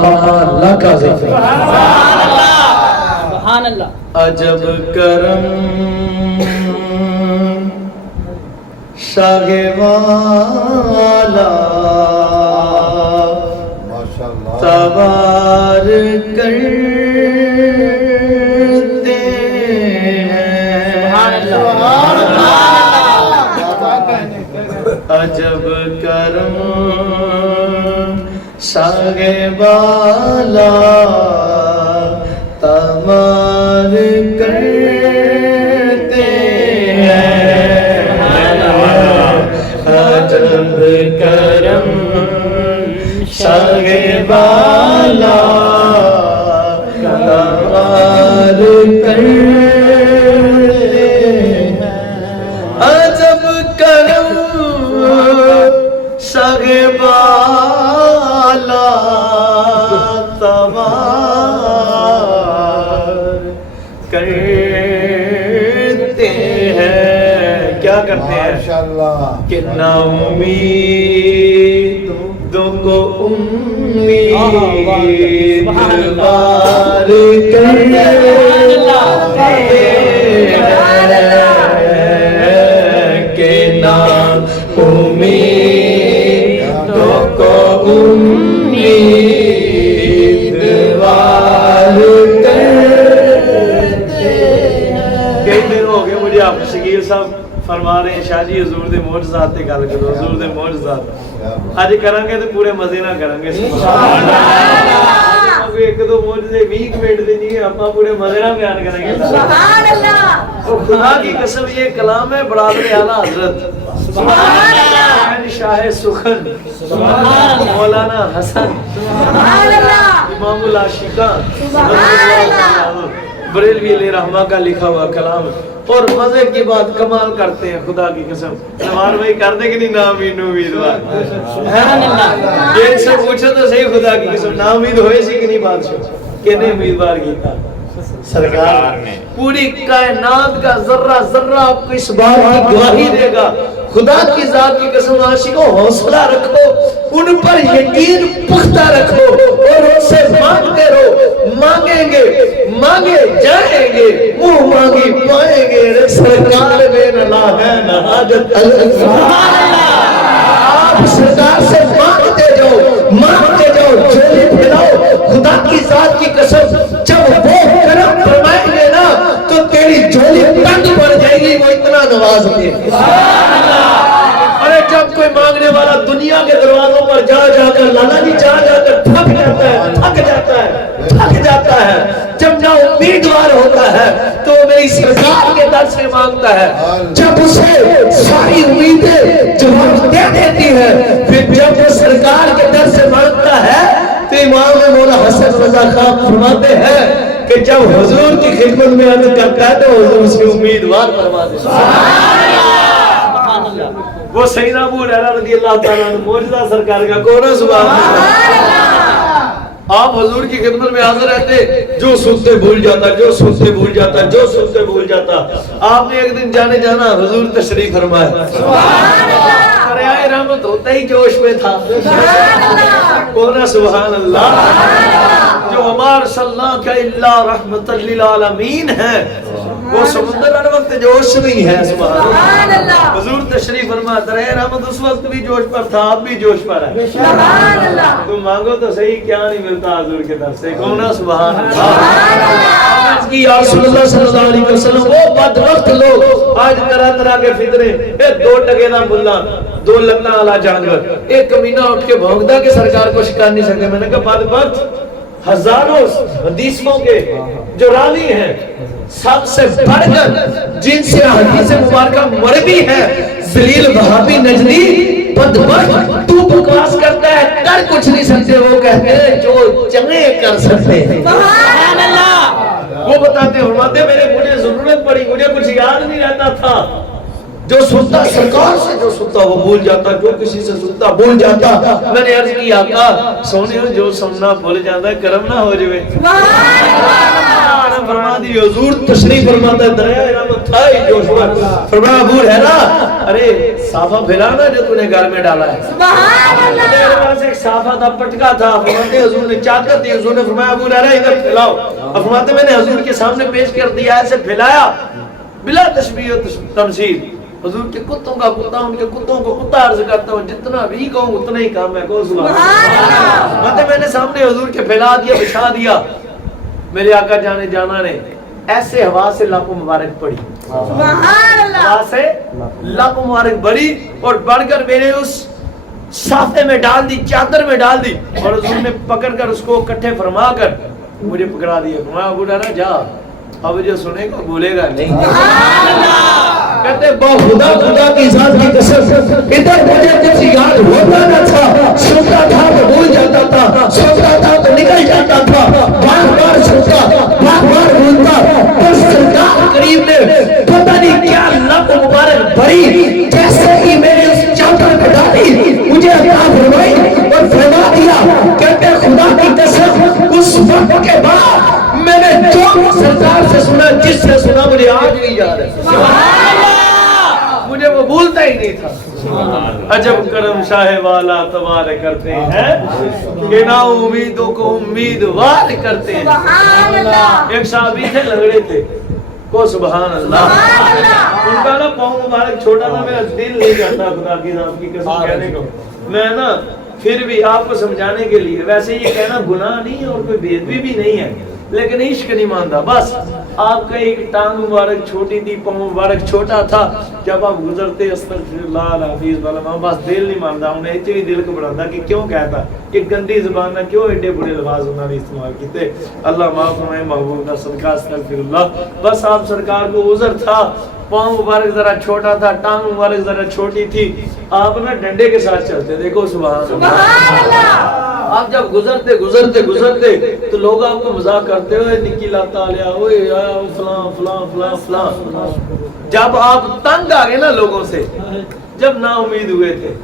اللہ کا ذکر سبحان اللہ عجب کرم شاہ والا تبار کرتے ہیں عجب کرم شاہ والا تبار کرتے ہیں عجب کرم شاہ والا تبار کرتے ہیں عجب کرم شاہ والا تبار کرتے ہیں کیا کرتے ہیں کہ نا امیدوں کو امید بار کرتے ہیں کہ نا امیدوں کو امیدوار کرتے ہیں کئی دن ہو گئے مجھے آپ شکیل صاحب فرما رہے ہیں شاہ جی حضور دے معجزات تے گل کرو حضور دے معجزات اج کریں گے تو پورے مزے نہ کریں گے سبحان اللہ ایک دو معجزے 20 منٹ دے نہیں اپنا پورے مزے نہ بیان کریں گے سبحان اللہ خدا کی قسم یہ کلام ہے برادر اعلی حضرت سبحان اللہ شاہ سخن سبحان اللہ مولانا حسن سبحان اللہ امام العاشقان سبحان اللہ بریلوی علیہ رحمہ کا لکھا ہوا کلام اور مزے کی بات کمال کرتے ہیں خدا کی قسم نوار بھائی کر دے کہ نہیں نامید امیدوار یہ سے پوچھو تو صحیح خدا کی قسم نامید ہوئے سی کہ نہیں بادشاہ کہ نہیں امیدوار کیتا سرکار نے پوری کائنات کا ذرہ ذرہ آپ کو اس بات کی گواہی دے گا خدا کی ذات کی قسم عاشقوں حوصلہ رکھو ان پر یقین پختہ رکھو اور ان سے مانگتے رہو مانگیں گے مانگے جائیں گے منہ مانگی پائیں گے سرکار میں نہ ہے نہ حاجت سبحان اللہ آپ سرکار سے مانگتے جاؤ جھولی پھیلاؤ خدا کی ذات کی قسم جب وہ کرم فرمائیں گے نا تو تیری جھولی تنگ پڑ جائے گی وہ اتنا نواز دے ارے جب کوئی مانگنے والا دنیا کے دروازوں پر جا کر لالا جی جا کر تھک جاتا ہے جب نہ امیدوار ہوتا ہے تو میری سرکار کے در سے مانگتا ہے جب اسے ساری امیدیں جواب دے دیتی ہے پھر جب وہ سرکار کے در سے مانگتا ہے تو امام مولا حسن رضا خان فرماتے ہیں کہ جب حضور کی خدمت میں عرض کرتا ہے تو حضور اس کے امیدوار فرما دیتے ہیں وہ سیدنا ابو ہریرہ رضی اللہ تعالیٰ عنہ معجزہ سرکار کا کون ہے سبحان اللہ آپ حضور کی خدمت میں حاضر رہتے جو سنتے بھول جاتا آپ نے ایک دن جانا حضور تشریف فرمایا سبحان اللہ دریائے رحمت ہوتا ہی جوش میں تھا کون ہے سبحان اللہ جو ہمار صلی اللہ کا اللہ رحمت للعالمین ہے وہ سمندر ہر وقت جوش میں ہی ہے سبحان اللہ حضور تشریف فرما دریائے رحمت اس وقت بھی جوش پر تھا آپ بھی جوش پر ہے سبحان اللہ تم مانگو تو صحیح کیا نہیں ملتا حضور کے طرف سے کون ہے سبحان اللہ کی یا رسول اللہ صلی اللہ علیہ وسلم وہ بدبخت لوگ آج طرح کے فطرے دو ٹکے نہ ملا دو لگنا والا جانور ایک کمینہ اٹھ کے بھونکتا کہ سرکار کو شکار نہیں سکے میں نے کہا بدبخت ہزاروں حدیثوں کے جو راوی ہیں سب سے بڑھ کر جن سے حدیث مبارکہ مروی ہے ذلیل وہابی نجدی بدبخت تو بکواس کرتا ہے کر کچھ نہیں سکتے وہ کہتے ہیں جو چنگے کر سکتے ہیں سبحان اللہ وہ بتاتے فرماتے مجھے ضرورت پڑی مجھے کچھ یاد نہیں رہتا تھا جو سنتا سرکار سے جو سنتا وہ بھول جاتا جو کسی سے سنتا بھول جاتا میں نے عرض کی آقا سونے جو سننا بھول جاتا ہے کرم نہ ہو جائے قائم فرما دی. حضور تشریف فرماتا ہے دریا رحمت تھا ہی جوش میں. فرمایا ابو ہریرہ ارے صافہ پھیلانا جو تو نے گھر میں ڈالا ہے. سبحان اللہ. میرے پاس ایک صافہ تھا پٹکا تھا. فرماتے حضور نے چادر دی. حضور نے فرمایا ابو ہریرہ ادھر پھیلاؤ. فرماتے میں نے حضور کے سامنے پیش کر دیا ایسے پھیلایا بلا تشبیہ و تمثیل. حضور کے کتوں کا کتا ان کے کتوں کو کتا عرض کرتا ہوں جتنا بھی کہوں اتنا ہی کام ہے. کو سبحان اللہ. میں نے سامنے حضور کے پھیلا دیا بچھا دیا. میرے آقا جانے جانا نے ایسے ہوا سے لب مبارک پڑی. سبحان اللہ. ہوا سے لب مبارک بڑی اور بڑھ کر میرے اس صافے میں ڈال دی چادر میں ڈال دی اور حضور نے پکڑ کر اس کو اکٹھے فرما کر مجھے پکڑا دیا. فرمایا ابو ہریرہ جا اب جو سنے گا بولے گا نہیں. کہتے خدا خدا کی ذات کی قسم ادھر مجھے کچھ یاد ہوتا نہ تھا. سنتا تھا تو بھول جاتا تھا. سنتا تھا تو نکل جاتا تھا. بار بار سنتا بار بار بھولتا. پر سرکار قریب نے پتہ نہیں کیا لب مبارک بھری جیسے ہی میرے اس چادر پہ ڈالی مجھے عطا فرمائی اور فرما دیا. کہتے خدا کی قسم اس وقت کے بعد میں نے جو سرکار سے سنا جس سے سنا مجھے آج بھی یاد ہے. مجھے وہ بھولتا ہی نہیں تھا. عجب کرم شاہ والا تبار کرتے ہیں کہ نا امیدوں کو امیدوار کرتے ہیں. سبحان اللہ. ایک صحابی تھے لنگڑے تھے. کو سبحان اللہ. ان کا نا پاؤں مبارک چھوٹا تھا. میرا دل نہیں کرتا خدا کی ذات کی قسم کہنے کو. میں نا پھر بھی آپ کو سمجھانے کے لیے ویسے یہ کہنا گناہ نہیں اور کوئی بے ادبی بھی نہیں ہے لیکن عشق نہیں مانتا. بس آپ کا ایک ٹانگ مبارک چھوٹی تھی پاؤں مبارک چھوٹا تھا. جب آپ گزرتے استغفر اللہ العظیم والا بس دل نہیں مانتا. انہیں اتنی دل کو بڑھاتا کہ کیوں کہتا کہ گندی زبان نہ کیوں ایڈے بڑے الفاظ انہوں نے استعمال کیتے. اللہ معاف فرمائے محبوب کا صدقہ استغفر اللہ. بس آپ سرکار کو عذر تھا. پاؤں مبارک ذرا چھوٹا تھا. ٹانگ مبارک ذرا چھوٹی تھی. آپ نا ڈنڈے کے ساتھ چلتے. دیکھو سبحان اللہ. آپ جب گزرتے گزرتے گزرتے تو لوگ آپ کو مذاق کرتے ہوئے نکی لاتا لیا ہوئے فلاں فلاں فلاں فلاں. جب آپ تنگ آ گئے نا لوگوں سے جب نا امید ہوئے تھے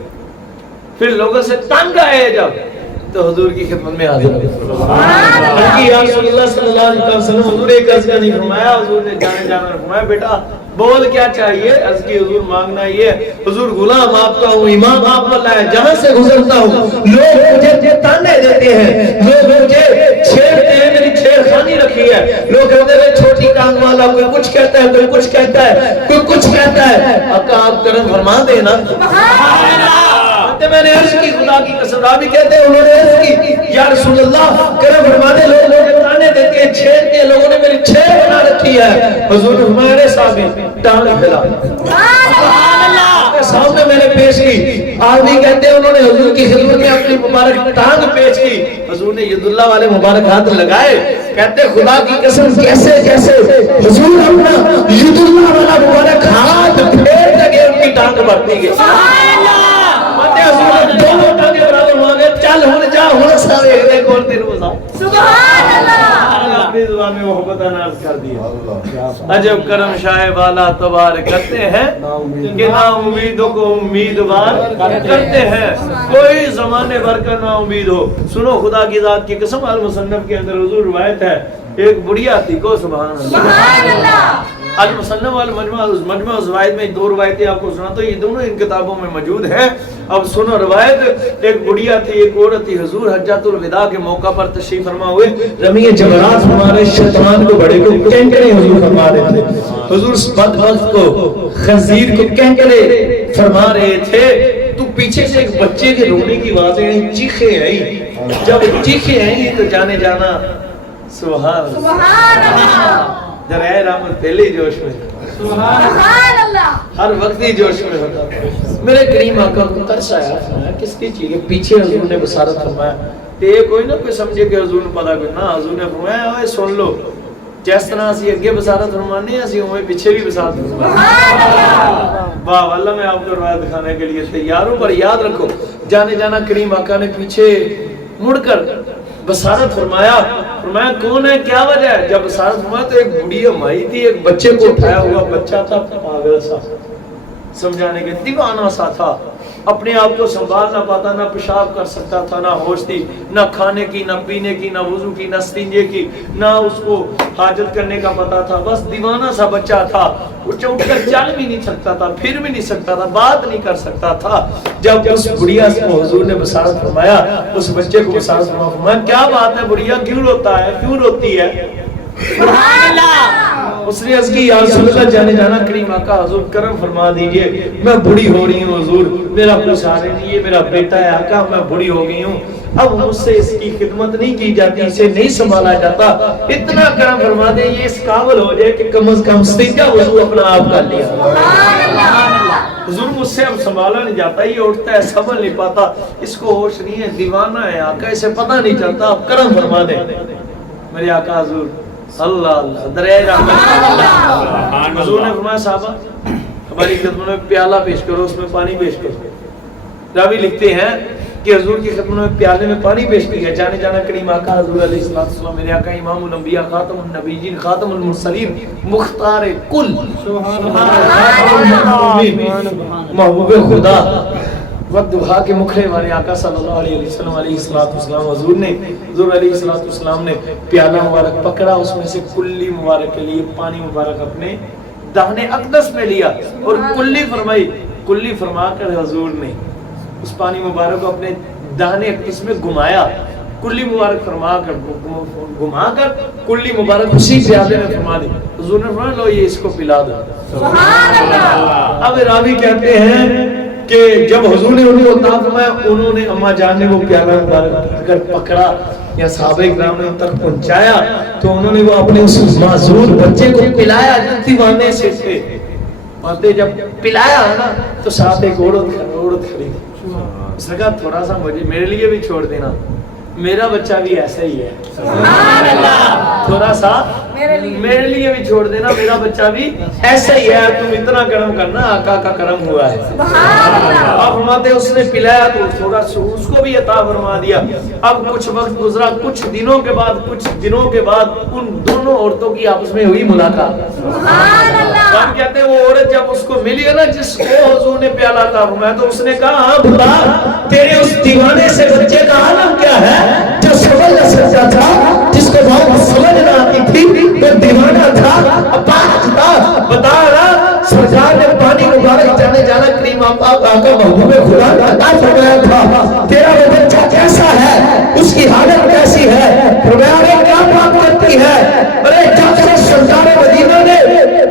پھر لوگوں سے تنگ آئے جب تو حضور کی خدمت میں حاضر ہوئے. یا رسول اللہ صلی اللہ علیہ وسلم حضور ایک عرض کا نہیں فرمایا. حضور نے جانے جانا فرمایا بیٹا بول کیا چاہیے. عرض کی حضور مانگنا یہ حضور غلام آپ کا ہوں امام آپ کا ہے جہاں سے گزرتا ہوں لوگ مجھے تانے دیتے ہیں. لوگ مجھے چھیڑتے ہیں. میری چھیڑ خانی رکھی ہے. لوگ کہتے ہیں چھوٹی ٹانگ والا کوئی کچھ کہتا ہے کوئی کچھ کہتا ہے کوئی کچھ کہتا ہے. آقا آپ کرم فرما دینا. میں نے عرض کی خدا کی قسم. بھی کہتے ہیں انہوں نے عرض کی یا رسول اللہ کرم فرما دے. لوگ مجھے تانے دیتے ہیں چھیڑتے ہیں. لوگوں نے میری چھیڑ بنا رکھی ہے. حضور نے فرمایا صاحب ٹانگ پھیلا. سامنے میں نے پیش کی. آدمی کہتے ہیں انہوں نے حضور کی خدمت میں اپنی مبارک ٹانگ پیش کی. حضور نے ید اللہ والے مبارک ہاتھ لگائے. کہتے خدا کی قسم کیسے جیسے حضور اپنا ید اللہ والا مبارک ہاتھ پھیر لگے ان کی ٹانگ بڑھتی گئی. حضور دونوں ٹانگیں برابر مانگے. چل ہن جا ہن سارے ایک اور تین بزا. سبحان اللہ. اپنی زبان میں محبت انعام کر دیا. عجب کرم شاہ والا تبار کرتے ہیں کہ نا امیدوں کو امیدوار کرتے ہیں. کوئی زمانے بھر کا نا امید ہو. سنو خدا کی ذات کی قسم المصنف کے اندر حضور روایت ہے ایک بڑھیا تھی. کو سبحان اللہ. المصنف والمجمع الزوائد میں دو روایتیں آپ کو سناتا ہوں. یہ دونوں ان کتابوں میں موجود ہیں. اب سنو روایت. ایک بڑھیا تھی ایک عورت تھی. حضور حجۃ الوداع کے موقع پر تشریف فرما ہوئے. رمی جمرات فرما رہے. شیطان کو بڑے کو کینکرے حضور فرما رہے تھے. حضور بدبخت کو خنزیر کو کینکرے فرما رہے تھے. تو پیچھے سے ایک بچے کے رونے کی آوازیں آئیں چیخیں آئیں. جب چیخیں آئیں تو جانے جانا سبحان اللہ. درائے رحمت پہلے جوش میں سبحان اللہ. ہر وقت ہی جوش میں ہوتا. میرے کریم آقا کو ترس آیا. کس کی چیز ہے پیچھے حضور نے بصارت فرمایا. تے کوئی نہ کوئی سمجھے کہ حضور نے پتا کوئی نہ. حضور نے فرمایا اوے سن لو جس طرح اسی اگے بصارت فرمانے اسی اوے پیچھے بھی بصارت فرمانے. واہ اللہ میں آپ کو روایت دکھانے کے لیے تیار ہوں. پر یاد رکھو جانے جانا کریم آقا نے پیچھے مڑ کر بصارت فرمایا. فرمایا کون ہے کیا وجہ ہے. جب بصارت فرمایا تو ایک بوڑھی مائی تھی. ایک بچے کو اٹھایا ہوا بچہ تھا پاگل سا سمجھانے کے دیوانہ سا تھا. اپنے آپ کو سنبھال نہ پاتا، نہ پیشاب کر سکتا تھا، نہ ہوش تھی، نہ کھانے کی، نہ پینے کی، نہ وضو کی، نہ استنجے کی، نہ اس کو حاجت کرنے کا پتا تھا، بس دیوانہ سا بچہ تھا، اٹھ کر چل بھی نہیں سکتا تھا، پھر بھی نہیں سکتا تھا، بات نہیں کر سکتا تھا۔ جب اس بڑھیا کو حضور نے بشارت فرمایا، اس بچے کو بشارت فرمایا، کیا بات ہے بڑھیا، کیوں روتا ہے، کیوں روتی ہے؟ سبحان اللہ۔ اس نے عرض کی یا رسول اللہ جانے جانا کریم آقا حضور کرم فرما دیجئے، میں بڑی ہو رہی ہوں حضور، میرا کوئی سہارے نہیں ہے، میرا بیٹا ہے آقا، میں بڑی ہو گئی ہوں، اب مجھ سے اس کی خدمت نہیں کی جاتی، اسے نہیں سنبھالا جاتا، اتنا کرم فرما دیں یہ اس قابل ہو جائے کہ کم از کم استنجا وضو اپنا آپ کر لیا۔ حضور مجھ سے اب سنبھالا نہیں جاتا، یہ اٹھتا ہے سنبھل نہیں پاتا، اس کو ہوش نہیں ہے، دیوانہ ہے آقا، اسے پتہ نہیں چلتا، اب کرم فرما دیں۔ میرے آقا حضور اللہ اللہ دریائے رحمت، حضور نے فرمایا صحابہ ہماری خدمت میں پیالہ پیش کرو، اس میں پانی پیش کرو۔ راوی لکھتے ہیں کہ حضور کی خدمت میں پیالے میں پانی پیش کیا، جانے جانا کریم آقا حضور علیہ السلام، میرے آقا امام الانبیاء، خاتم النبیین، خاتم المرسلین، مختار کل، محبوب خدا والدعا کے مکھڑے والے آقا صلی اللہ علیہ وسلم علیہ السلام، حضور علیہ السلام نے پیالہ مبارک پکڑا، اس میں سے کلی مبارک کے لیے پانی مبارک اپنے داہنے اقدس میں لیا اور کلی فرمائی، کلی فرما کر حضور نے اس پانی مبارک کو اپنے داہنے اقدس میں گھمایا، کلی مبارک فرما کر گھما کر کلی مبارک اسی پیالے میں فرما دی، حضور نے فرمایا لو یہ اس کو پلا دو۔ سبحان اللہ۔ اب راوی کہتے ہیں کہ جب حضور نے انہیں عطا فرمایا، انہوں نے اماں جان نے وہ پیالہ مبارک کر پکڑا یا صحابہ کرام نے ان تک پہنچایا تو انہوں نے وہ اپنے اس معذور بچے کو پلایا جو دیوانے سے تھے، پاتے جب پلایا نا تو ساتھ ایک عورت کھڑی، اس نے کہا تھوڑا سا مجھے میرے لیے بھی چھوڑ دینا، میرا بچہ بھی ایسا ہی ہے، سبحان اللہ، تھوڑا سا میرے لیے بھی چھوڑ دینا، میرا بچہ بھی ایسا ہی ہے، تم اتنا کرم کرنا، آقا کا کرم ہوا ہے۔ آپ فرماتے اس نے پلایا تو تھوڑا سا اس کو بھی عطا فرما دیا۔ اب کچھ وقت گزرا، کچھ دنوں کے بعد ان دونوں عورتوں کی آپس میں ہوئی ملاقات۔ ہم کہتے ہیں وہ عورت جب اس کو ملی ہے نا جس کو حضور نے پیالہ عطا فرمایا تو اس نے کہا ہاں بتا تیرے اس دیوانے سے بچے کا عالم کیا ہے جو سمجھ نہ سکتا تھا، جس کو بات سمجھ نہ آتی تھی، وہ دیوانہ تھا، اپاہج تھا، بتا رہا سرکار نے پانی مبارک جانے جانا کریم آقا محبوب خدا عطا فرمایا تھا، تیرا وہ بچہ کیسا ہے، اس کی حالت کیسی ہے، فرمایا کیا بات کرتی ہے، ارے جب سے سرکار مدینہ نے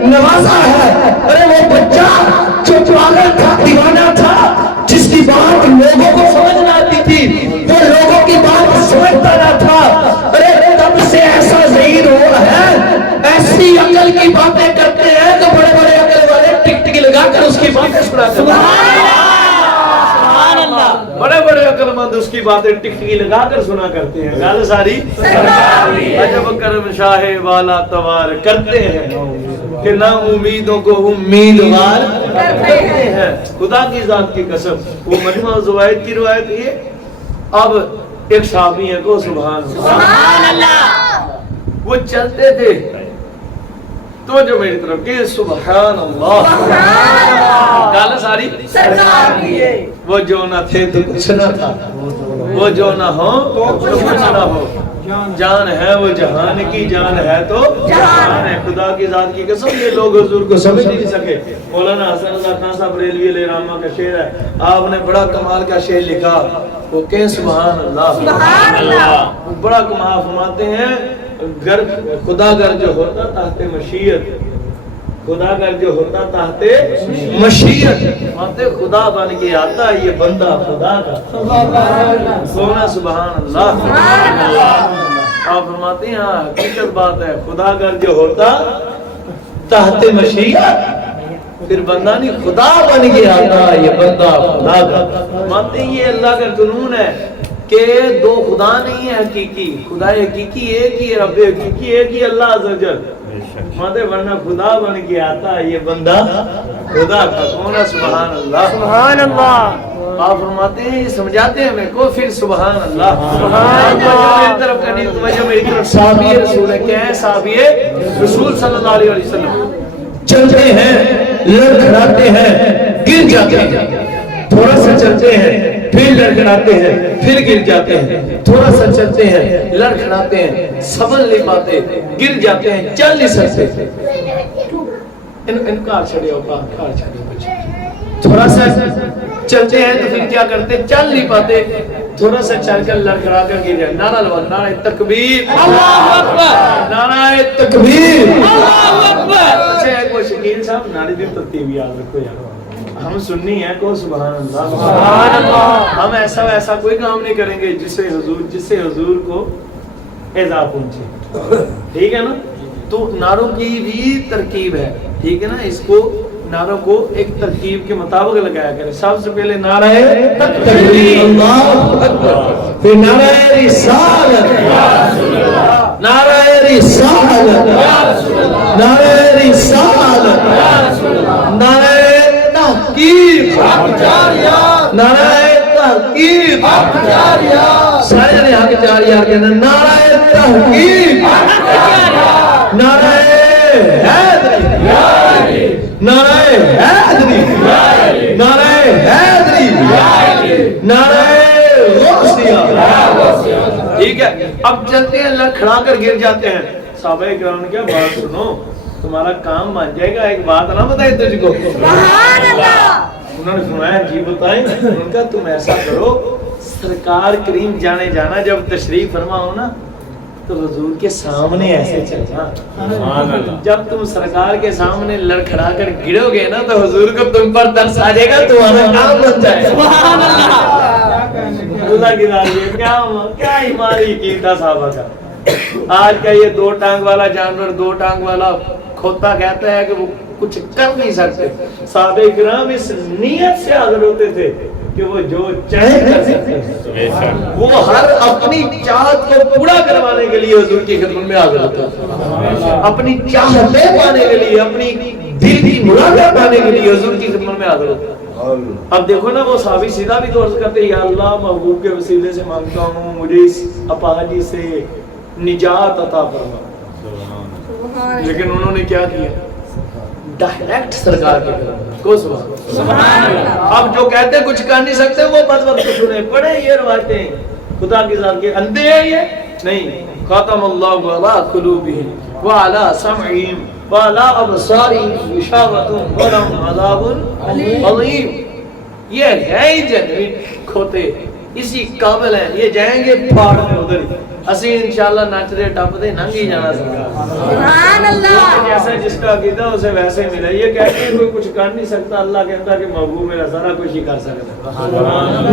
نوازا ہے، ارے وہ بچہ جو پاگل تھا، دیوانہ تھا، جس کی بات لوگوں کو سمجھ نہ آتی تھی، وہ لوگوں کی بات سمجھتا نہ تھا، ارے تب سے ایسا ظہیر ہوا ہے، ایسی عقل کی باتیں کرتے ہیں کہ بڑے بڑے عقل والے ٹک ٹکی لگا کر اس کی باتیں سناتے ہیں، بڑے بڑے عقل مند اس کی باتیں ٹک ٹکی لگا کر سنا کرتے ہیں، گال ساری عجب کرم شاہ والا توار کرتے ہیں کہ نہ امیدوں کو امیدوار کرتے ہیں، خدا کی ذات کی قسم۔ وہ مجموعہ زوائد کی روایت ہے۔ اب ایک صحابی ہے کو سبحان اللہ، وہ چلتے تھے تو جو میری طرف کہ سبحان اللہ، گالا ساری وہ جو نہ تھے تو کچھ نہ تھا، وہ جو نہ ہو تو کچھ نہ ہو، جان ہے وہ جہان کی جان ہے تو جہان ہے، خدا کی ذات کی قسم یہ لوگ حضور کو سمجھ نہیں سکے۔ مولانا حسن رضا خان صاحب بریلوی علیہ رحمہ کا شعر ہے، آپ نے بڑا کمال کا شعر لکھا، وہ کہ سبحان اللہ، بڑا کمال فرماتے ہیں، خدا گر جو ہوتا تحت مشیت، خدا گر جو ہوتا تحت مشیت، خدا بن کے آتا یہ بندہ خدا کا، سونا سبحان اللہ۔ آپ فرماتے ہیں ہاں حقیقت بات ہے، خدا گر جو ہوتا تحت مشیت پھر بندہ نہیں خدا بن کے آتا یہ بندہ خدا کا۔ فرماتے ہیں یہ اللہ کا قانون ہے کہ دو خدا نہیں ہے حقیقی، خدا حقیقی ایک ہی، رب حقیقی ایک ہی اللہ عز و جل، ماتے ورنہ خدا بن کے آتا ہے یہ بندہ خدا کا، کون ہے سبحان اللہ، سبحان اللہ۔ آپ فرماتے ہیں یہ سمجھاتے ہیں ہمیں کو پھر سبحان اللہ، سبحان اللہ۔ میری طرف کرنی توجہ، میری طرف صحابی رسول ہے، کیا ہے صحابی رسول صلی اللہ علیہ وسلم، چلتے ہیں لڑکھڑاتے ہیں گر جاتے ہیں، تھوڑا سا چلتے ہیں پھر لڑکھڑاتے ہیں پھر گر جاتے ہیں، تھوڑا سا چلتے ہیں لڑکھڑاتے ہیں سنبھل نہیں پاتے گر جاتے ہیں چل نہیں سکتے. انکار چھڑے بچے تھوڑا سا چلتے ہیں تو پھر کیا کرتے چل نہیں پاتے، تھوڑا سا چل کر لڑکھڑا کر گر جائے. نعرہ لگا نعرہ تکبیر اللہ اکبر نعرہ تکبیر اللہ اکبر. اچھا ایک وہ شکیل صاحب نعرے دی ترتیب یاد رکھو یار، ہم سننی ہے کو سبحان اللہ سبحان اللہ. ہم ایسا ویسا کوئی کام نہیں کریں گے جس سے حضور کو ایذا پہنچے، ٹھیک ہے نا. تو نعروں کی بھی ترکیب ہے، ٹھیک ہے نا. اس کو نعروں کو ایک ترکیب کے مطابق لگایا کرے. سب سے پہلے نعرہ تکبیر اللہ اکبر، پھر نعرہ رسالت نعرہ رسالت نعرہ رسالت نعرہ تحقیق نعرہ تحقیق. سارے جنے آگے چار یار کہنا نعرہ تحقیق نعرہ حیدری نعرہ حیدری نعرہ حیدری نعرہ غوثیہ. ٹھیک ہے اب چلتے ہیں لڑکھڑا کر گر جاتے ہیں. صحابہ کرام نے کیا بات سنو تمہارا کام بن جائے گا، ایک بات نہ بتائے تجھ کو. سبحان اللہ. انہوں نے فرمایا جی بتائیں. ان کا تم ایسا کرو سرکار کریم جانے جانا جب تشریف فرما ہو نا تو حضور کے سامنے ایسے چلنا. جب تم سرکار کے سامنے لڑکھڑا کر گرو گے نا تو حضور کو تم پر ترس آ جائے گا، تمہارا کام بن جائے. سبحان اللہ. اللہ کی راضی کیا ایمانی کیتا صحابہ کا. آج کا یہ دو ٹانگ والا جانور دو ٹانگ والا کھوتا کہتا ہے کہ وہ کچھ کر نہیں سکتے. صحابہ کرام اس نیت سے حاضر ہوتے تھے کہ وہ جو چاہے کر سکتے ہیں. وہ ہر اپنی چاہت کو پورا کروانے کے لیے حضور کی خدمت میں حاضر ہوتا ہے. اپنی چاہتیں پانے کے لیے اپنی دل کی مرادیں پانے کے لیے حضور کی خدمت میں حاضر ہوتا ہے. اب دیکھو نا وہ صحابی سیدھا بھی تو عرض کرتے یا اللہ محبوب کے وسیلے سے مانگتا ہوں مجھے اس اپاہجی سے نجات عطا فرما. لیکن انہوں نے کیا کیا ڈائریکٹ سرکار کے کو سبحان اللہ. اب جو کہتے کچھ کر نہیں سکتے وہ بد وقت سنے پڑے یہ روایتیں خدا کی ذات کے اندھے ہیں یہ نہیں. ختم اللہ علی قلوبہم وعلی سمعہم وعلی ابصارہم غشاوۃ ولہم عذاب عظیم. یہ ہے ہی جنوین کھوتے اسی قابل ہیں. یہ جائیں گے پھاڑ میں ادھر ہی اسی انشاءاللہ نچدے ٹپدے ننگ ہی جانا سبحان اللہ. جیسا جس کا عقیدہ اسے ویسے ملے. یہ کہتے ہیں کوئی کچھ کر نہیں سکتا، اللہ کہتا کہ محبوب میرا سارا کچھ ہی کر سکتا ہے.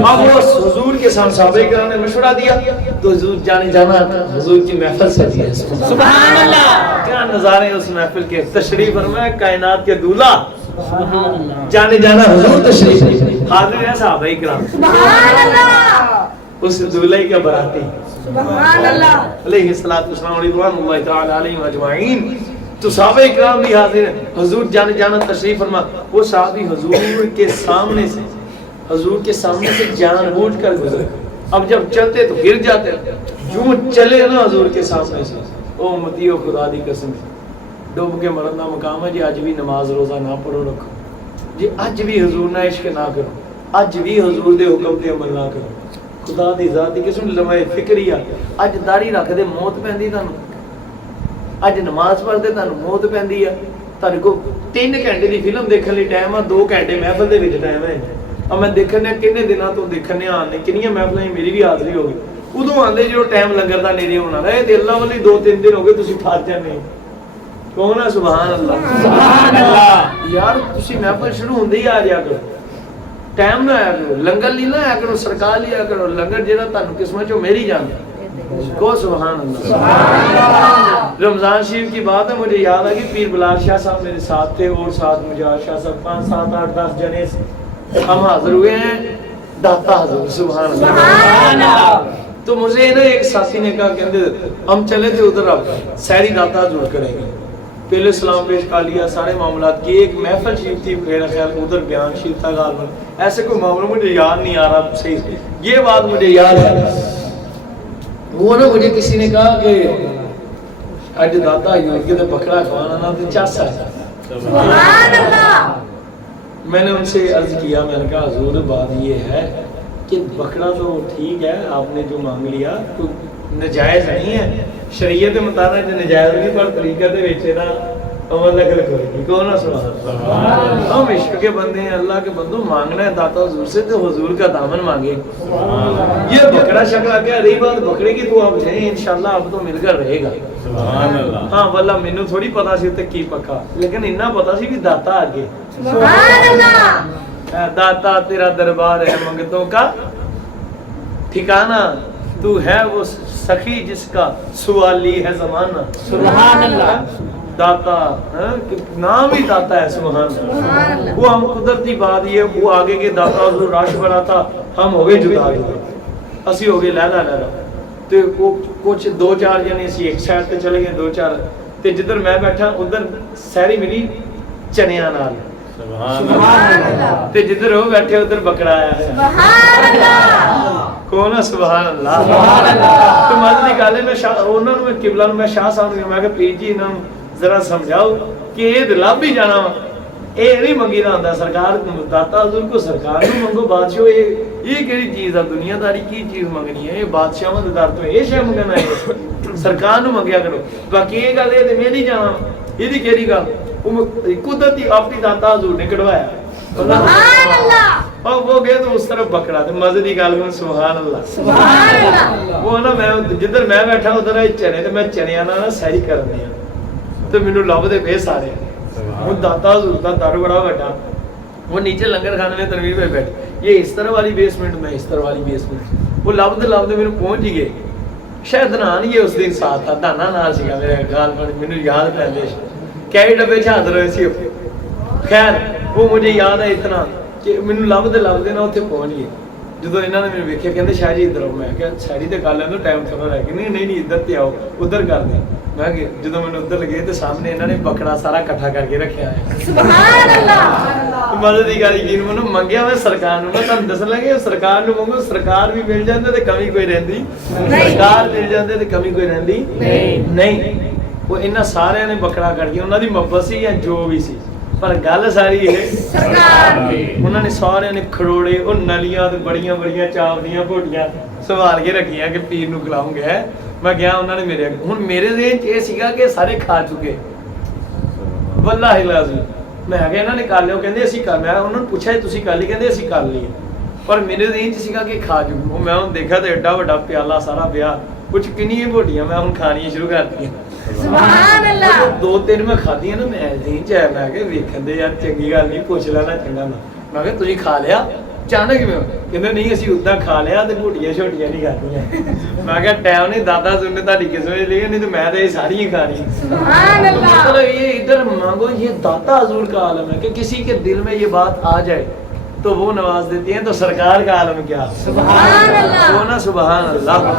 اب وہ حضور کے سامنے صحابہ کرام نے مشورہ دیا تو حضور جانے جانا حضور کی محفل سے دیا. سبحان اللہ. کیا نظارے اس محفل کے. تشریف فرمائے کائنات کے دولہا جانے جانا حضور تشریف حاضر ہے صحابہ کرام. سبحان اللہ. اس دولہے کا براتی سبحان اللہ علیہ الصلوۃ والسلام رضوان اللہ تعالی علیہ اجمعین. تو صحابہ کرام بھی حاضر ہیں. حضور جانے جانا تشریف فرما. وہ صحابی حضور کے سامنے سے جان بوجھ کر گزرے. اب جب چلتے تو گر جاتے. جو چلے نا حضور کے سامنے سے او امتیو خدا دی قسم ڈوب کے مرن دا مقام ہے جی. اج بھی نماز روزہ نہ پڑھو رکھو جی. اج بھی حضور نہ عشق نہ کرو. اج بھی حضور دے حکم تے عمل نہ کرو. خدا دی ذات دی قسم لمحے فکری اج داڑھی رکھ دے موت پیندی تانوں. اج نماز پڑھ دے تانوں موت پیندی ہے. تانے کو 3 گھنٹے دی فلم دیکھن لئی ٹائم ہے، 2 گھنٹے محفل دے وچ ٹائم ہے. اب میں دیکھنے کنے دنوں تو دیکھنے آنے کنیاں محفلاں میری بھی حاضری ہو گئی. ادوں آندے جو ٹائم لنگر دا نیڑے ہونا رہے تے اللہ والی 2-3 دن ہو گئے تسی پھس جانے. کون ہے سبحان اللہ سبحان اللہ. یار تسی محفل شروع ہوندے ہی آ جا کرو. ٹائم نہ آیا کرو. لنگر نہیں نہ آیا کرو. سرکار لیا کرو. لنگر جہاں تمہیں قسمت چو میری جان کو سبحان اللہ. رمضان شریف کی بات ہے مجھے یاد ہے کہ پیر بلال شاہ صاحب میرے ساتھ تھے اور ساتھ مجاہد شاہ صاحب 5 7 8 10 جنے ہم حاضر ہوئے ہیں. داتا حضور سبحان اللہ. تو مجھے نا ایک ساتھی نے کہا کہ ہم چلے تھے ادھر اب سحری داتا حضور کریں گے. پہلے سلام پیش کر لیا سارے معاملات کی. ایک محفل شریف تھی میرا خیال ادھر بیان شریف تھا غالباً. ایسے کوئی معاملہ مجھے یاد نہیں آ رہا صحیح. یہ بات مجھے یاد ہے وہ نا مجھے کسی نے کہا کہ اج داتا حضور کے تے بکرا کھوانا نہ تے چاسا سبحان اللہ. میں نے ان سے عرض کیا, میں نے کہا حضور بات یہ ہے کہ بکرا تو ٹھیک ہے آپ نے جو مانگ لیا تو نجائز نہیں ہے, شریعت مطابق جو نجائز نہیں پر طریقہ دے وچ نا عمل نقل کرے گی کون نا سبحان اللہ. ہم عشق کے بندے ہیں, اللہ کے بندوں, مانگنا ہے داتا حضور سے تو حضور کا دامن مانگے. یہ بکرا شکرا کیا رہی بات بکرے کی تو اب جائیں انشاءاللہ اب تو مل کر رہے گا. سبحان اللہ. ہاں واللہ مینوں تھوڑی پتا سی تے کی پکا, لیکن اتنا پتا سی کہ داتا آگے. سبحان اللہ. داتا تیرا دربار ہے منگتوں کا ٹھکانہ, تو ہے وہ سخی جس کا سوالی ہے زمانہ. سبحان اللہ. داتا نام ہی داتا ہے سبحان اللہ. وہ ہم قدرتی بات یہ وہ آگے کے داتا حضور راش بڑا تھا, ہم ہو گئے جدا جدا, اسی ہو گئے لیلا لیلا. تو کچھ دو چار جنے اسی ایک سائڈ تے چلے گئے, دو چار تے جدھر میں بیٹھا ادھر سہری ملی چنیاں نال. سبحان اللہ. تے جدھر وہ بیٹھے ادھر بکرا آیا ہے. سبحان اللہ. کون ہے سبحان اللہ. سبحان اللہ. تو مجھ دی گل ہے میں انہاں نوں میں قبلہ نوں میں شاہ صاحب نوں میں کہ پیر جی انہاں ذرا سمجھاؤ کہ یہ دلاب بھی جانا یہ نہیں منگی نہ ہوتا سرکار داتا حضور کو سرکار کو منگو بادشاہ. یہ کیڑی چیز ہے دنیا داری کی چیز منگنی ہے, یہ بادشاہاں دے در تو یہ شے منگنا ہے, سرکار نو منگیا کرو. باقی یہ گل ہے تے میں نہیں جانا, یہ دی کیڑی گل وہ قدرتی اپنی داتا حضور نے کڈوایا. سبحان اللہ. اور وہ گئے تو اس طرف بکرا تے مزے دی گل میں سبحان اللہ. سبحان اللہ. وہ نا میں جدھر میں بیٹھا ادھر آئی چنے تے میں چنیاں نال سہری کرنی ہے تو مینوں لبدے پے سارے. وہ داتا حضور دا در بڑا بڑا, وہ نیچے لنگر خانے میں تنویر پہ بیٹھے, یہ اس طرح والی بیسمنٹ میں اس طرح والی بیسمنٹ. وہ لبدے میرے پہنچ ہی گئے. شاید دنان یہ اس دن ساتھ تھا, دانا نال سیگا میرے خیال پر, مینوں یاد پہلے کئی ڈبے چادر ہوئے سی. خیر وہ مجھے یاد ہے اتنا کہ مینوں لبدے نا اتنے پہنچ گئے. جدو انہوں نے میرے ویکھیا کہندے شاہ جی ادھر آؤ, میں کہا شاہ جی تے کر لیں ٹائم تھوڑا رہ کے, نہیں ادھر تے آؤ ادھر کر دیں. میں کہ جدو میں ادھر لگے تو سامنے انہوں نے بکرا سارا اکٹھا کر کے رکھیا ہے. سبحان اللہ. مدد دی گل یقین منو منگیا میں سرکار نوں, میں تانوں دسن لگے سرکار نوں منگو سرکار بھی مل جاندے تے کمی کوئی رہندی, سرکار مل جاندے تے کمی کوئی رہندی نہیں. وہ انہاں سارے نے بکرا کر کے انہاں دی محبت سی یا جو بھی سی, پر گل ساری ہے سرکار دی. انہوں نے سارے نے کھڑوڑے اور نلیاں تے بڑیاں بڑیاں چاودیاں بوٹیاں سوال کے رکھیاں کہ پیر نوں کھلاؤں گا. میں گیا انہوں نے میرے ہن میرے ذہن چ یہ سیگا کہ سارے کھا چکے واللہ العظیم. میں کہ انہوں نے کر لیا, کہندے اسی کر, میں انہوں نے پوچھا تسی کر لی, کہندے اسی کر لیے, پر میرے ذہن چ سیگا کہ کھا چکے. میں ہن دیکھا تے ایڈا بڑا پیالہ سارا پیا, کچھ کنی بوٹیاں میں ہن کھانیاں شروع کر دتیاں. سبحان اللہ. دو تین میں کھادیاں نا, میں ذہن چ ہے میں کہ ویکھن دے یار چنگی گل نہیں, پوچھ لینا چنگا نا. میں کہ تسی کھا لیا اچانک میں, کہندے نہیں اسی ادا کھا لیا تے بوٹیاں چھوٹیاں نہیں کھادیاں. میں کہ ٹائم نہیں دادا سن نے تہاڈی قسمت لی, نہیں تو میں تے ساری کھانی. سبحان اللہ. مطلب یہ ادھر مانگو, یہ داتا حضور کا عالم ہے کہ کسی کے دل میں یہ بات آ جائے تو وہ نواز دیتی ہیں. تو سرکار کا عالم کیا سبحان اللہ. وہ نا سبحان اللہ,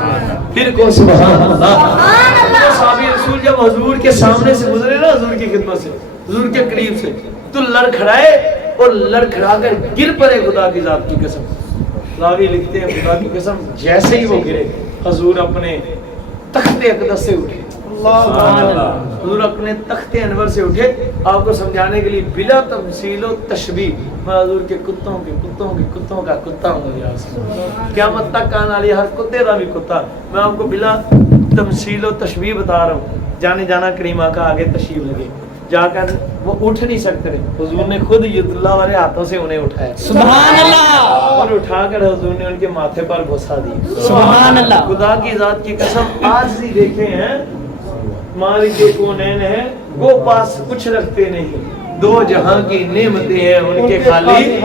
پھر کو سبحان اللہ. سبحان اللہ. صحابی رسول جب حضور کے سامنے سے گزرے نا, حضور کی خدمت سے, حضور کے قریب سے, تو لڑکھڑائے اور لڑکھڑا کر گر پڑے خدا کی ذات کی قسم. راوی لکھتے ہیں خدا کی قسم جیسے ہی وہ گرے حضور اپنے تخت اقدس سے اٹھے. حضور اپنے تخت انور سے اٹھے, آپ کو سمجھانے کے لیے بلا تمثیل و تشبیہ, میں حضور کے کتوں کا کتا ہوں یا قیامت تک آنے والی ہر کتے کا بھی کتا. میں آپ کو بلا تمثیل و تشبیہ بتا رہا ہوں. جانے جانا کریم آقا آگے تشریف لگے, جا کر وہ اٹھ نہیں سکتے رہے, حضور نے خود ید اللہ والے ہاتھوں سے انہیں اٹھایا. سبحان اللہ. اور اٹھا کر حضور نے ان کے ماتھے پر بوسا دی. سبحان اللہ. خدا کی ذات کی قسم آج بھی دیکھے ہیں مالک کونین ہے, وہ پاس کچھ رکھتے نہیں, دو جہاں کی نعمتیں ہیں ان کے خالی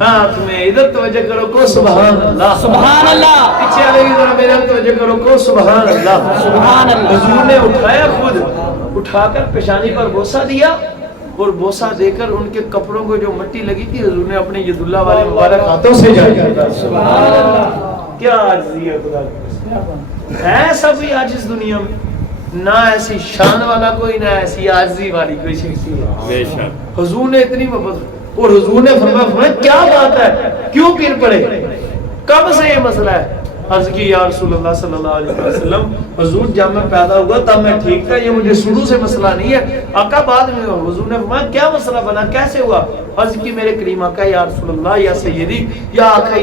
ہاتھ میں. ادھر توجہ کرو کو سبحان اللہ. سبحان اللہ. پیچھے والے کی طرف میرے توجہ کرو کو سبحان اللہ. سبحان اللہ. حضور نے اٹھایا, خود اٹھا کر پیشانی پر بوسا دیا, اور بوسا دے کر ان کے کپڑوں کو جو مٹی لگی تھی حضور نے اپنے ید اللہ والے مبارک ہاتھوں سے جھاڑا. سبحان اللہ. کیا عاجزی ہے خدا کی, ہے سب ہی عاجز دنیا میں, نہ ایسی شان والا کوئی, نہ ایسی عاجزی والی کوئی شخصیت. حضور نے اتنی محبت, اور حضور نے فرمایا کیا بات ہے, کیوں پیر پڑے, کب سے یہ مسئلہ ہے, عرض کی یا رسول اللہ صلی اللہ علیہ وسلم حضور جب میں پیدا ہوا تب میں ٹھیک تھا، یہ مجھے شروع سے مسئلہ نہیں ہے، آقا بعد میں ہوا۔ حضور نے فرمایا کیا مسئلہ بنا، کیسے ہوا؟ عرض کی میرے کریم آقا یا رسول اللہ یا سیدی یا آقا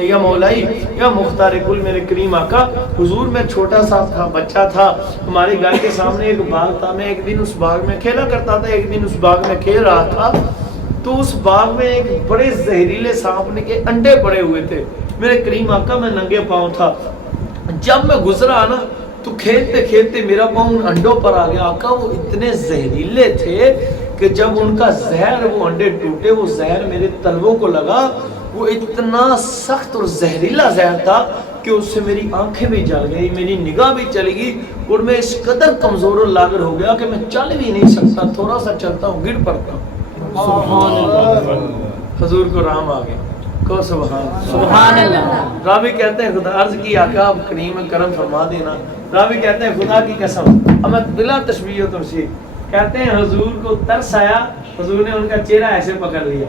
یا مولائی یا مختار کل میرے کریم آقا، حضور میں چھوٹا سا تھا، بچہ تھا، ہمارے گھر کے سامنے ایک باغ تھا، میں ایک دن اس باغ میں کھیلا کرتا تھا، ایک دن اس باغ میں کھیل رہا تھا تو اس باغ میں ایک بڑے زہریلے سانپ کے انڈے پڑے ہوئے تھے، میرے کریم آقا میں ننگے پاؤں تھا، جب میں گزرا نا تو کھیلتے کھیلتے میرا پاؤں ان انڈوں پر آ گیا، آقا وہ اتنے زہریلے تھے کہ جب ان کا زہر وہ انڈے ٹوٹے، وہ زہر میرے تلووں کو لگا، وہ اتنا سخت اور زہریلا زہر تھا کہ اس سے میری آنکھیں بھی جل گئی، میری نگاہ بھی چلی گئی اور میں اس قدر کمزور اور لاغر ہو گیا کہ میں چل بھی نہیں سکتا، تھوڑا سا چلتا ہوں گر پڑتا ہوں۔ سبحان اللہ، حضور کو رحم آ گیا، کو سبحان اللہ۔ راوی کہتے ہیں خدا عرض کی آقا آپ کریم کرم فرما دینا، راوی کہتے ہیں خدا کی قسم، اب میں بلا تشبیہ و تمثیل، کہتے ہیں حضور کو ترس آیا، حضور نے ان کا چہرہ ایسے پکڑ لیا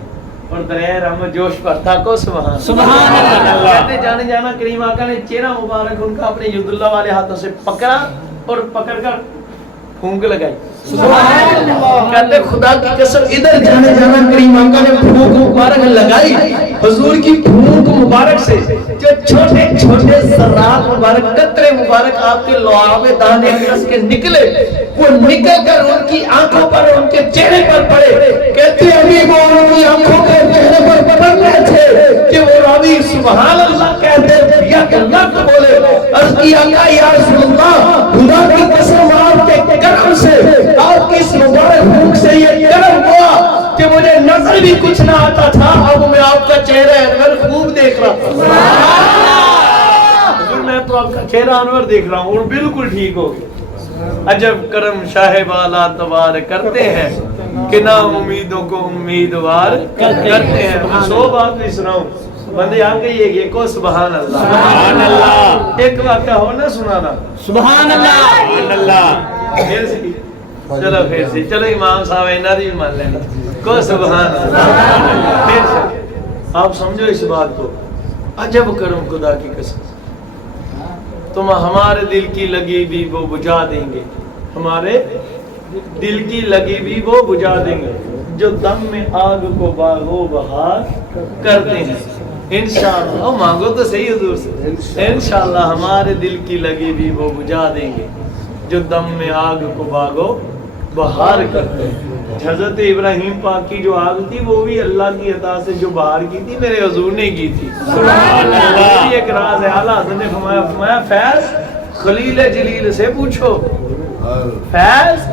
اور دریائے رحمت جوش پر تھا، کو سبحان اللہ۔ کہتے جانے جانا کریم آقا نے چہرہ مبارک ان کا اپنے ید اللہ والے ہاتھوں سے پکڑا اور پکڑ کر پھونک لگائی، سبحان اللہ۔ کہتے خدا کی قسم ادھر جانے جانا کریم آقا نے پھونک مبارک لگائی، حضور کی پھونک مبارک سے جو چھوٹے چھوٹے ذرات مبارک قطرے مبارک آپ کے لعاب دانے اقدس کے نکلے، وہ نکل کر ان کی آنکھوں پر ان کے چہرے پر پڑے، کہتے ابھی وہ ان کی آنکھوں کے چہرے پر پڑ رہے تھے کہ وہ راوی سبحان اللہ کہتے یا اللہ کو بولے، عرض کی آقا یا رسول اللہ خدا کی قسم آپ کے کرم سے، آپ کی اس مبارک بھوک سے یہ کرم ہوا کہ مجھے نظر بھی کچھ نہ آتا تھا، اب میں آپ کا چہرہ انور خوب دیکھ رہا تھا، حضور میں تو آپ کا چہرہ انور دیکھ رہا ہوں اور بالکل ٹھیک ہو گیا۔ عجب کرم شاہ والا تبار کرتے ہیں کہ نا امیدوں کو امیدوار کرتے ہیں۔ میں 100 بات نہیں سناؤں، بندے آ کے یہ کو سبحان اللہ، سبحان اللہ۔ ایک واقعہ ہو نہ سنانا، سبحان اللہ، سبحان اللہ۔ پھر سے چلو پھر سے چلو امام صاحب اینا دی مان لینا، کو سبحان اللہ۔ پھر سے آپ سمجھو اس بات کو، عجب کرم خدا کی قسم، تم ہمارے دل کی لگی بھی وہ بجھا دیں گے، ہمارے دل کی لگی بھی وہ بجھا دیں گے، جو دم میں آگ کو باغ و بہار کرتے ہیں، انشاءاللہ۔ مانگو تو صحیح حضور سے، انشاءاللہ ہمارے دل کی لگی بھی وہ بجھا دیں گے، جو دم میں آگ کو باغ و بہار کرتے ہیں۔ حضرت ابراہیم پاک کی جو آگ تھی وہ بھی اللہ کی عطا سے جو بہار کی تھی میرے حضور نے کی تھی، سبحان اللہ۔ ایک راز ہے، اعلیٰ حضرت نے فرمایا فیض خلیل جلیل سے پوچھو، فیض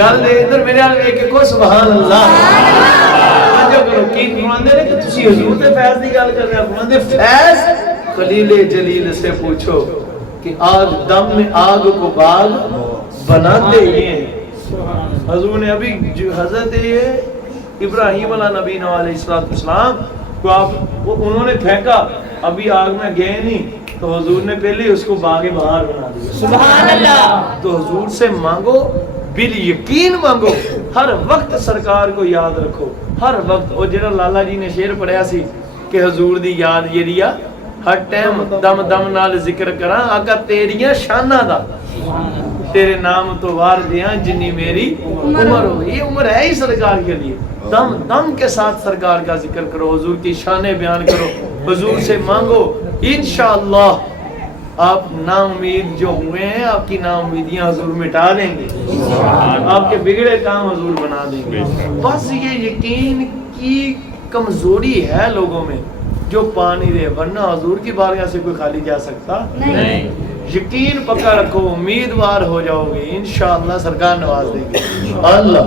گل دے ادھر میرے آل ایک کو سبحان اللہ۔ جو کرو کی فرماندے نے کہ تسی حضور تے فیض دی گل کر رہے ہیں، فرماندے فیض خلیل جلیل سے پوچھو کہ آگ دم میں آگ کو باغ بناتے یہ ہیں۔ حضور نے ابھی حضرت ابراہیم علیہ نبی علیہ السلام کو آپ انہوں نے پھینکا، ابھی آگ میں گئے نہیں تو حضور نے پہلے اس کو باغ بہار بنا دیا، سبحان اللہ۔ تو حضور سے مانگو، بالیقین مانگو، ہر وقت سرکار کو یاد رکھو، ہر وقت۔ اور جنہاں لالا جی نے شعر پڑھیا سی کہ حضور دی یاد یہ ہر ٹائم دم دم نال ذکر کراں، آقا تیریاں شاناں دا، تیرے نام تو وار دیاں جنی میری عمر ہو۔ یہ عمر ہے ہی سرکار کے لیے، دم دم کے ساتھ سرکار کا ذکر کرو، حضور کی شانیں بیان کرو، حضور سے مانگو، انشاءاللہ آپ نا امید جو ہوئے ہیں آپ کی نا امیدیاں حضور مٹا دیں گے، آپ کے بگڑے کام حضور بنا دیں گے۔ بس یہ یقین کی کمزوری ہے لوگوں میں جو پانی دے، ورنہ حضور کی بارگاہ سے کوئی خالی جا سکتا نہیں۔ یقین پکا رکھو، امیدوار ہو جاؤ گے، انشاءاللہ سرکار نواز دیں گے۔ اللہ